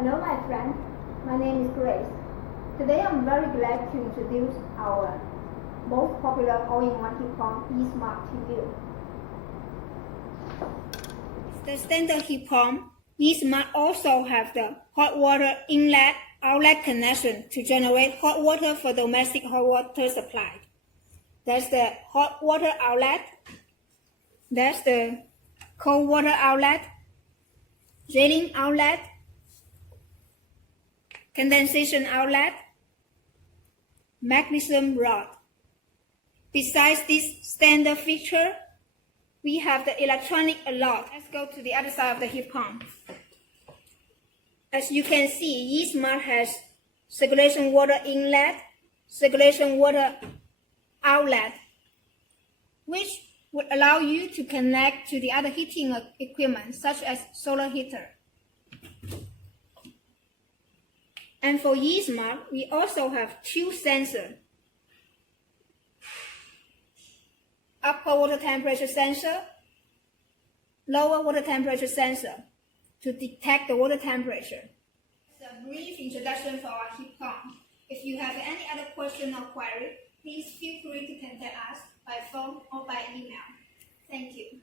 Hello my friend, my name is Grace. Today I'm very glad to introduce our most popular all-in-one heat pump E-Smart to you. The standard heat pump E-Smart also have the hot water inlet-outlet connection to generate hot water for domestic hot water supply. That's the hot water outlet. That's the cold water outlet, drilling outlet, condensation outlet, magnesium rod. Besides this standard feature, we have the electronic alarm. Let's go to the other side of the heat pump. As you can see, E-Smart has circulation water inlet, circulation water outlet, which would allow you to connect to the other heating equipment, such as solar heater. And for E-Smart, we also have two sensors. Upper water temperature sensor, lower water temperature sensor to detect the water temperature. It's a brief introduction for our heat pump. If you have any other question or query, please feel free to contact us by phone or by email. Thank you.